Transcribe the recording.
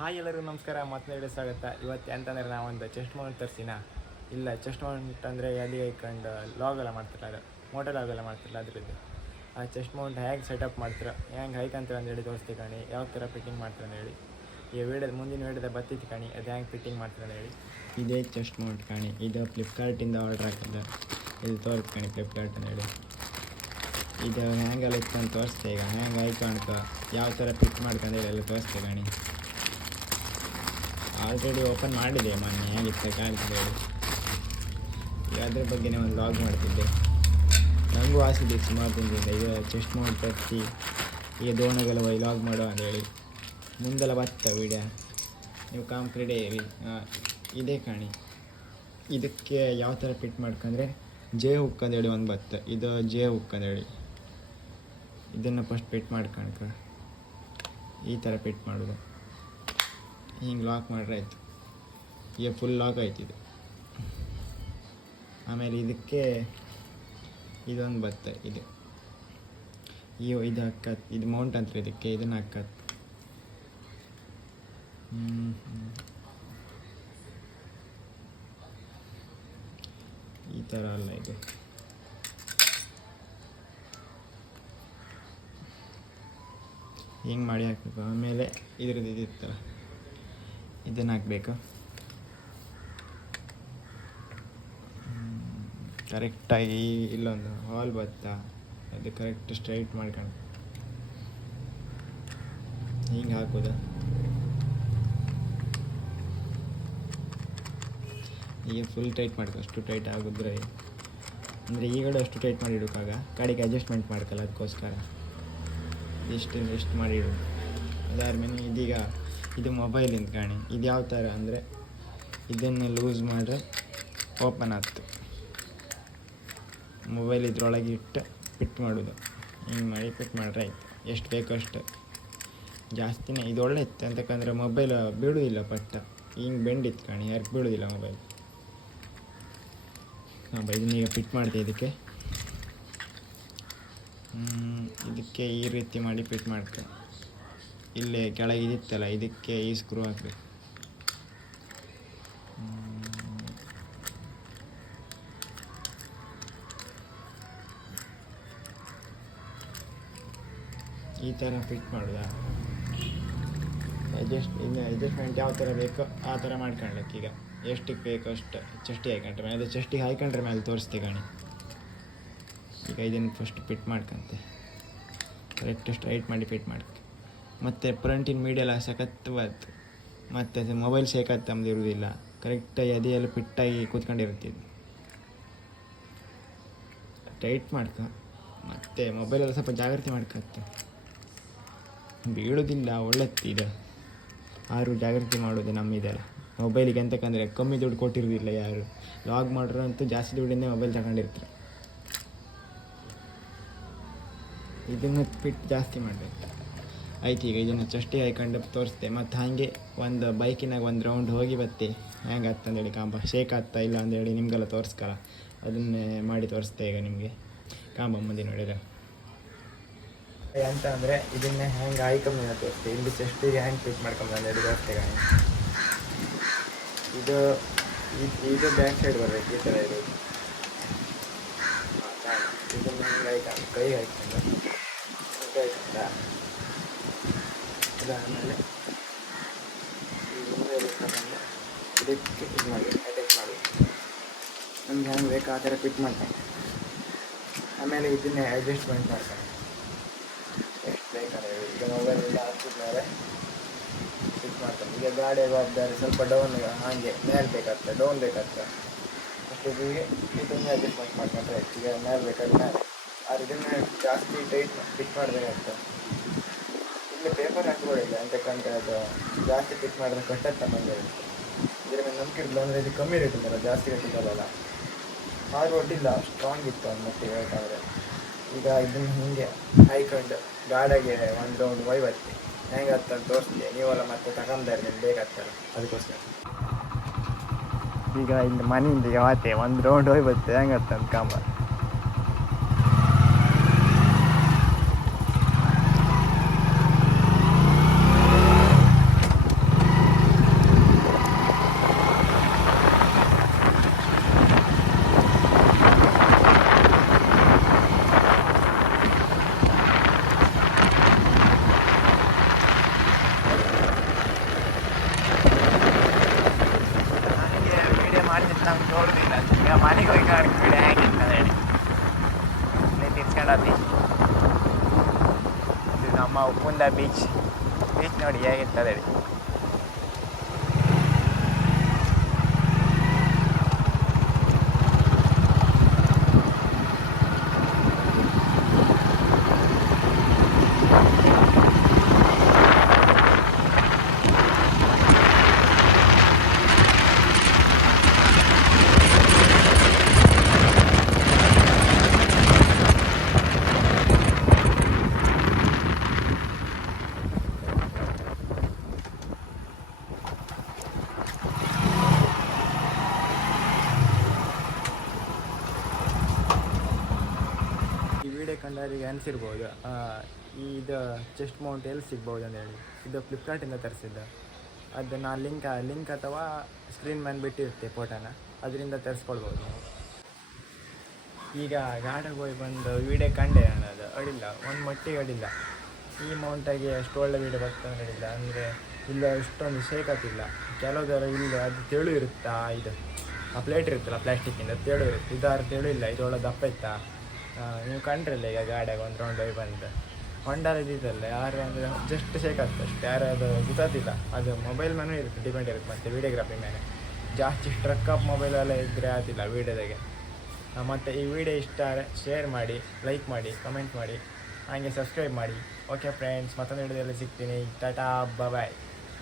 Hi ಎಲ್ಲರಿಗೂ ನಮಸ್ಕಾರ ಮತ್ತೊಂದು ಸ್ವಾಗತ. ಇವತ್ತು ಎಂತಂದ್ರೆ ನಾವೊಂದು ಚೆಸ್ಟ್ ಮೌಂಟ್ ತರಿಸಿನ? ಇಲ್ಲ ಚೆಸ್ಟ್ ಮೌಂಟ್ ಅಂದರೆ ಎಲ್ಲಿ ಹಾಕೊಂಡು ಲಾಗ್ ಎಲ್ಲ ಮಾಡ್ತಿರಲ್ಲ, ಅದು ಮೋಟರ್ ಲಾಗ್ ಎಲ್ಲ ಮಾಡ್ತಿರಲ್ಲ ಅದ್ರದ್ದು. ಆ ಚೆಸ್ಟ್ ಮೌಂಟ್ ಹೇಗೆ ಸೆಟಪ್ ಮಾಡ್ತೀರ ಹೆಂಗೆ ಹೈಕಂತೀರ ಅಂತೇಳಿ ತೋರಿಸ್ತೀವಿ ಕಾಣಿ. ಯಾವ ಥರ ಫಿಟ್ಟಿಂಗ್ ಮಾಡ್ತಾರೆ ಅಂತ ಹೇಳಿ. ಈ ವಿಡಿಯೋದ ಮುಂದಿನ ವಿಡಿಯೋದ ಬತ್ತಿತ್ತು ಕಾಣಿ, ಅದು ಹೆಂಗೆ ಫಿಟ್ಟಿಂಗ್ ಮಾಡ್ತಾರೆ ಅಂತ ಹೇಳಿ. ಇದೇ ಚೆಸ್ಟ್ ಮೌಂಟ್ ಕಾಣಿ, ಇದು ಫ್ಲಿಪ್ಕಾರ್ಟಿಂದ ಆರ್ಡ್ರ್ ಹಾಕಿದ್ದ. ಇದು ತೋರಿಸ್ ಕಾಣಿ ಫ್ಲಿಪ್ಕಾರ್ಟ್ ಅಂತ ಹೇಳಿ. ಇದು ಹ್ಯಾಂಗೆಲ್ಲ ಇತ್ತು ಅಂತ ತೋರಿಸ್ತೆ ಈಗ, ಹ್ಯಾಂಗೆ ಅನ್ಕೊ ಯಾವ ಥರ ಫಿಟ್ ಮಾಡ್ಕೊಂಡೇಳಿ ಎಲ್ಲ ತೋರಿಸ್ತೆ ಕಾಣಿ. ಆಲ್ರೆಡಿ ಓಪನ್ ಮಾಡಿದೆ ಮೊನ್ನೆ ಹೇಗಿತ್ತು ಹೇಳಿ. ಈಗ ಅದ್ರ ಬಗ್ಗೆನೇ ಒಂದು ಲಾಗ್ ಮಾಡ್ತಿದ್ದೆ. ನನಗೂ ಆಸೆ ಇದೆ ಸುಮಾರು ದಿನದಿಂದ ಈಗ ಚೆಸ್ಟ್ ಮೋಡ್ ಪತ್ತಿ ಈಗ ದೋಣಗೆಲ್ಲ ಹೋಗಿ ಲಾಗ್ ಮಾಡುವ ಅಂತೇಳಿ ಮುಂದೆಲ್ಲ ಬತ್ತ ವಿಡಿಯೋ ನೀವು ಕಾಂಪ್ರಿಡೇ ಇದೇ ಕಾಣಿ. ಇದಕ್ಕೆ ಯಾವ ಥರ ಫಿಟ್ ಮಾಡ್ಕೊಂಡ್ರೆ? ಜೇ ಹುಕ್ ಅಂತೇಳಿ ಒಂದು ಬತ್ತ. ಇದು ಜೇ ಹುಕ್ ಅಂತೇಳಿ ಇದನ್ನು ಫಸ್ಟ್ ಫಿಟ್ ಮಾಡ್ಕೊಂಡ್ಕ ಈ ಥರ ಫಿಟ್ ಮಾಡೋದು. ಹಿಂಗೆ ಲಾಕ್ ಮಾಡ್ರೆ ಆಯಿತು. ಈಗ ಫುಲ್ ಲಾಕ್ ಆಯ್ತಿದೆ ಆಮೇಲೆ ಇದಕ್ಕೆ ಇದೊಂದು ಬತ್ತೆ ಇದು. ಈ ಇದು ಹಾಕತ್ ಇದು ಮೌಂಟ್ ಅಂತ ಇದಕ್ಕೆ, ಇದನ್ನು ಹಾಕತ್. ಈ ಥರ ಅಲ್ಲ ಇದು. ಹಿಂಗೆ ಮಾಡಿ ಹಾಕಬೇಕು. ಆಮೇಲೆ ಇದ್ರದ್ದು ಇದಿತ್ತಲ್ಲ. ಇದನ್ನು ಹಾಕಬೇಕು ಕರೆಕ್ಟಾಗಿ ಇಲ್ಲೊಂದು ಹಾಲ್ ಬತ್ತಾ. ಅದು ಕರೆಕ್ಟ್ ಸ್ಟ್ರೈಟ್ ಮಾಡ್ಕೊಂಡು. ಹಿಂಗೆ ಹಾಕೋದು ಈಗ ಫುಲ್ ಟೈಟ್ ಮಾಡ್ಕೊ, ಅಷ್ಟು ಟೈಟ್ ಆಗಿದ್ರೆ. ಅಂದರೆ ಈಗಲೂ ಅಷ್ಟು ಟೈಟ್ ಮಾಡಿ ಇಡೋಕ್ಕಾಗ ಕಡೆಗೆ ಅಡ್ಜಸ್ಟ್ಮೆಂಟ್ ಮಾಡ್ಕಲ್ಲ ಅದಕ್ಕೋಸ್ಕರ. ಇಷ್ಟು ಎಷ್ಟು ಮಾಡಿ ಅದಾದ್ಮೇಲೆ ಇದೀಗ ಇದು ಮೊಬೈಲಿಂದ ಕಾಣಿ. ಇದು ಯಾವ ಥರ ಅಂದರೆ ಇದನ್ನು ಲೂಸ್ ಮಾಡಿದ್ರೆ ಓಪನ್ ಆಗ್ತು ಮೊಬೈಲ್ ಇದ್ರೊಳಗೆ ಇಟ್ಟು ಫಿಟ್ ಮಾಡೋದು. ಹಿಂಗೆ ಮಾಡಿ ಫಿಟ್ ಮಾಡ್ರೆ ಆಯ್ತು. ಎಷ್ಟು ಬೇಕೋ ಅಷ್ಟು ಜಾಸ್ತಿನೇ. ಇದು ಒಳ್ಳೆ ಇತ್ತು ಅಂತಕ್ಕಂದ್ರೆ ಮೊಬೈಲ್ ಬೀಳುವುದಿಲ್ಲ ಪಟ್ಟ. ಹಿಂಗೆ ಬೆಂಡಿತ್ತು ಕಾಣಿ. ಯಾರು ಬೀಳೋದಿಲ್ಲ ಮೊಬೈಲ್ ಹಾಂ ಇದನ್ನ ಈಗ ಫಿಟ್ ಮಾಡಿದೆ ಇದಕ್ಕೆ. ಇದಕ್ಕೆ ಈ ರೀತಿ ಮಾಡಿ ಫಿಟ್ ಮಾಡ್ತೆ ಇಲ್ಲೇ ಕೆಳಗೆ ಇದಿತ್ತಲ್ಲ, ಇದಕ್ಕೆ ಈ ಸ್ಕ್ರೂ ಹಾಕ್ರಿ ಈ ಥರ ಫಿಟ್ ಮಾಡುದಾ? ಅಡ್ಜಸ್ಟ್ ಇನ್ನು ಅಡ್ಜಸ್ಟ್ಮೆಂಟ್ ಯಾವ ಥರ ಬೇಕೋ ಆ ಥರ ಮಾಡ್ಕೊಳ್ಬೇಕು ಈಗ. ಎಷ್ಟಕ್ಕೆ ಬೇಕೋ ಅಷ್ಟು ಚಷ್ಟಿ ಹಾಕೊಂಡ್ರೆ ಮೇಲೆ, ಅದು ಚಷ್ಟಿಗೆ ಹಾಕೊಂಡ್ರೆ ಮೇಲೆ ತೋರಿಸ್ತೆ ಕಣಿ. ಈಗ ಇದನ್ನು ಫಸ್ಟ್ ಫಿಟ್ ಮಾಡ್ಕೊಂತೆ. ಕರೆಕ್ಟ್ ಸ್ಟ್ರೈಟ್ ಮಾಡಿ ಫಿಟ್ ಮಾಡ್ಕೊ. ಮತ್ತು ಫ್ರಂಟಿನ ಮೀಡಿಯಲ್ಲ ಸಖತ್ವಾದ್ದು ಮತ್ತು ಅದು ಮೊಬೈಲ್ ಶೇಕತ್ ತಮ್ಮದು ಇರುವುದಿಲ್ಲ ಕರೆಕ್ಟಾಗಿ ಅದೆಲ್ಲ ಫಿಟ್ಟಾಗಿ ಕೂತ್ಕೊಂಡಿರುತ್ತಿದ್ದು ಟೈಟ್ ಮಾಡ್ಕೊ. ಮತ್ತು ಮೊಬೈಲೆಲ್ಲ ಸ್ವಲ್ಪ ಜಾಗ್ರತೆ ಮಾಡ್ಕತ್ತೆ ಬೀಳೋದಿಲ್ಲ ಒಳ್ಳೆತ್ತಿದೆ ಆದರೂ ಜಾಗ್ರತೆ ಮಾಡೋದು ನಮ್ಮಿದೆಲ್ಲ ಮೊಬೈಲಿಗೆ ಎಂತಕ್ಕಂದರೆ ಕಮ್ಮಿ ದುಡ್ಡು ಕೊಟ್ಟಿರೋದಿಲ್ಲ ಯಾರು. ಲಾಗ್ ಮಾಡ್ರು ಅಂತೂ ಜಾಸ್ತಿ ದುಡ್ಡಿಂದ ಮೊಬೈಲ್ ತಗೊಂಡಿರ್ತಾರೆ. ಇದನ್ನು ಫಿಟ್ ಜಾಸ್ತಿ ಮಾಡಬೇಕು. ಆಯ್ತು, ಈಗ ಇದನ್ನು ಚಷ್ಟಿ ಹಾಕೊಂಡು ತೋರಿಸ್ದೆ. ಮತ್ತು ಹಾಗೆ ಒಂದು ಬೈಕಿನಾಗ ಒಂದು ರೌಂಡ್ ಹೋಗಿ ಬತ್ತೆ. ಹ್ಯಾಂಗೆ ಅಂತಂದೇಳಿ ಕಾಂಬ. ಶೇಕ್ ಆಗ್ತಾ ಇಲ್ಲ ಅಂದೇಳಿ ನಿಮಗೆಲ್ಲ ತೋರಿಸ್ಕಲ್ಲ ಅದನ್ನೇ ಮಾಡಿ ತೋರಿಸ್ತೆ ಈಗ ನಿಮಗೆ. ಕಾಂಬ ಮುಂದೆ ನೋಡಿದ್ರೆ. ಅಂತ ಅಂದರೆ ಇದನ್ನೇ ಹೆಂಗೆ ಆಯ್ಕೊಂಬ ತೋರಿಸ್ತೆ ಇಲ್ಲಿ ಚಷ್ಟಿಗೆ ಹೆಂಗೆ ಫಿಟ್ ಅಂತ ಹೇಳಿ ತೋರಿಸ್ತೆ ಇದು, ಇದ್- ಬ್ಯಾಕ್ ಸೈಡ್ ಬರಬೇಕು ಈ ಥರ ಇರೋದು ಇದನ್ನು ಕೈ ಹಾಕ್ಕೊಂಡು. ಕೈ ಅದಾದಮೇಲೆ ಇದಕ್ಕೆ ಇದು ಮಾಡಿ ಅಟ್ಯಾಚ್ ಮಾಡಿ ನಮ್ಗೆ ಹೆಂಗೆ ಬೇಕು ಆ ಥರ ಫಿಟ್ ಮಾಡ್ಕೊಂಡು ಆಮೇಲೆ ಇದನ್ನೇ ಅಡ್ಜಸ್ಟ್ಮೆಂಟ್ ಮಾಡ್ಕೊಂಡು ಎಷ್ಟು ಬೇಕಾದ್ರೆ ಈಗ ಮೊಬೈಲೆಲ್ಲ ಹಾಕಿದ್ಮೇಲೆ ಫಿಟ್ ಮಾಡ್ಕೊಂಡು ಈಗ ಗಾಡಿ ಬಾರ್ದಾರೆ ಸ್ವಲ್ಪ ಡೌನ್ ಹಾಗೆ ಮೇಲೆ ಬೇಕಾಗ್ತದೆ ಡೌನ್ ಬೇಕಾಗ್ತದೆ ಅಷ್ಟೊತ್ತಿಗೆ ಇದನ್ನೇ ಅಡ್ಜಸ್ಟ್ಮೆಂಟ್ ಮಾಡ್ಕೊಂಡ್ರೆ. ಈಗ ಮೇಲೆ ಬೇಕಾದ್ರೆ ಮೇಲೆ ಆದ್ರೆ ಇದನ್ನೇ ಜಾಸ್ತಿ ಟೈಟ್ ಫಿಟ್ ಮಾಡಬೇಕಾಗ್ತದೆ ಇಲ್ಲಿ ಪೇಪರ್ ಹಾಕ್ಬೋದಿಲ್ಲ ಅಂತಕ್ಕಂಥ ಅದು ಜಾಸ್ತಿ ಪಿಕ್ ಮಾಡಿದ್ರೆ ಕಷ್ಟ ತಗೊಂಡು ಇದ್ರ ಮೇಲೆ ನಂಬಿಕೆ ಇರಲಿಲ್ಲ ಅಂದರೆ ಇದು ಕಮ್ಮಿ ರೇಟ್ ಇದ್ದಲ್ಲ ಜಾಸ್ತಿ ರೇಟ್ ಇದ್ದಲ್ಲ ಆರು ಒಡ್ಡಿಲ್ಲ ಸ್ಟ್ರಾಂಗ್ ಇತ್ತು ಅದು ಮತ್ತೆ ಹೇಳ್ತಾದ್ರೆ ಈಗ ಇದನ್ನ ಹಿಂಗೆ ಹಾಯ್ಕೊಂಡು ಗಾಡಿಗೆ ಒಂದು ರೌಂಡ್ ಒಯ್ಬತ್ತಿ ಹೆಂಗೆ ಅಂತ ತೋರಿಸ್ತೀವಿ ನೀವೆಲ್ಲ ಮತ್ತೆ ತಗೊಂಡ್ರೆ ನಿಮ್ಗೆ ಬೇಕಾಗ್ತಾರೆ ಅದಕ್ಕೋಸ್ಕರ. ಈಗ ಇಲ್ಲಿ ಮನೆಯಿಂದ ಯಾವತ್ತೆ ಒಂದು ರೌಂಡ್ ಹೋಗಿ ಬರ್ತದೆ ಹೆಂಗೆ ಅಂತ ಕಾಂಬ? ನಮ್ಗೆ ನೋಡೋದಿಲ್ಲ. ಈಗ ಮನೆಗೆ ಹೋಗಿ ಹೇಳಿ. ಇಲ್ಲಿ ತಿರ್ಸ್ಕೊಂಡು ಬೀಚ್ ಇದು ನಮ್ಮ ಉಪ್ಪುಂದ ಬೀಚ್ ಬೀಚ್ ನೋಡಿ ಹೇಗಿರ್ತದೆ ವಿಡಿಯೋ ಕಂಡವರಿಗೆ ಅನಿಸಿರ್ಬೋದು. ಇದು ಚೆಸ್ಟ್ ಮೌಂಟ್ ಎಲ್ಲಿ ಸಿಗ್ಬೋದು ಅಂತ ಹೇಳಿ. ಇದು ಫ್ಲಿಪ್ಕಾರ್ಟಿಂದ ತರಿಸಿದ್ದು. ಅದು ನಾ ಲಿಂಕ್ ಲಿಂಕ್ ಅಥವಾ ಸ್ಕ್ರೀನ್ ಮೇಲೆ ಬಿಟ್ಟಿರುತ್ತೆ ಫೋಟೋನ. ಅದರಿಂದ ತರಿಸ್ಕೊಳ್ಬೋದು ಈಗ ಗಾಡಿಗೆ ಹೋಗಿ ಬಂದು ವೀಡಿಯೋ ಕಂಡೆ ಅನ್ನೋದು ಅಡಿಲ್ಲ ಒಂದು ಮಟ್ಟಿಗೆ ಅಡಿಲ್ಲ ಈ ಮೌಂಟಾಗಿ ಅಷ್ಟು ಒಳ್ಳೆ ವೀಡಿಯೋ ಬರ್ತದೆ ಅಡಿಲ್ಲ ಅಂದರೆ ಇಲ್ಲ ಇಷ್ಟೊಂದು ಶೇಕತ್ತಿಲ್ಲ ಕೆಲವುದರ ಇಲ್ಲ ಅದು ತೆಳು ಇರುತ್ತಾ, ಇದು, ಆ ಪ್ಲೇಟ್ ಇರುತ್ತಲ್ಲ ಪ್ಲಾಸ್ಟಿಕ್ಕಿಂದ ತೆಳು ಇರುತ್ತೆ ಇದರ ತೆಳು ಇಲ್ಲ, ಇದು ಒಳ್ಳೆ ದಪ್ಪ ಇತ್ತಾ? ನೀವು ಕಂಡ್ರಲ್ಲ ಈಗ ಗಾಡಿಯಾಗ ಒಂದು ರೌಂಡ್ ಹೋಗಿ ಬಂದು? ಇದ್ದಿದ್ದಲ್ಲ ಯಾರು ಅಂದರೆ ಜಸ್ಟ್ ಶೇಕ್ ಆಗ್ತದೆ ಅಷ್ಟೇ. ಯಾರು ಅದು ಗೊತ್ತಾತಿಲ್ಲ ಅದು ಮೊಬೈಲ್ ಮೇಲೆ ಇರುತ್ತೆ ಡಿಪೆಂಡ್ ಇರುತ್ತೆ ಮತ್ತು ವೀಡಿಯೋಗ್ರಾಫಿ ಮೇಲೆ. ಜಾಸ್ತಿ ಸ್ಟ್ರಕ್ ಅಪ್ ಮೊಬೈಲ್ ಎಲ್ಲ ಇದ್ದರೆ ಆಗ್ತಿಲ್ಲ ವೀಡಿಯೋದಾಗೆ. ಮತ್ತು ಈ ವಿಡಿಯೋ ಇಷ್ಟ ಆದರೆ ಶೇರ್ ಮಾಡಿ ಲೈಕ್ ಮಾಡಿ ಕಮೆಂಟ್ ಮಾಡಿ, ಹಾಗೆ ಸಬ್ಸ್ಕ್ರೈಬ್ ಮಾಡಿ. ಓಕೆ ಫ್ರೆಂಡ್ಸ್ ಮತ್ತೊಂದು ವಿಡಿಯೋದಲ್ಲಿ ಸಿಗ್ತೀನಿ. ಟಾಟಾ ಬಾಯ್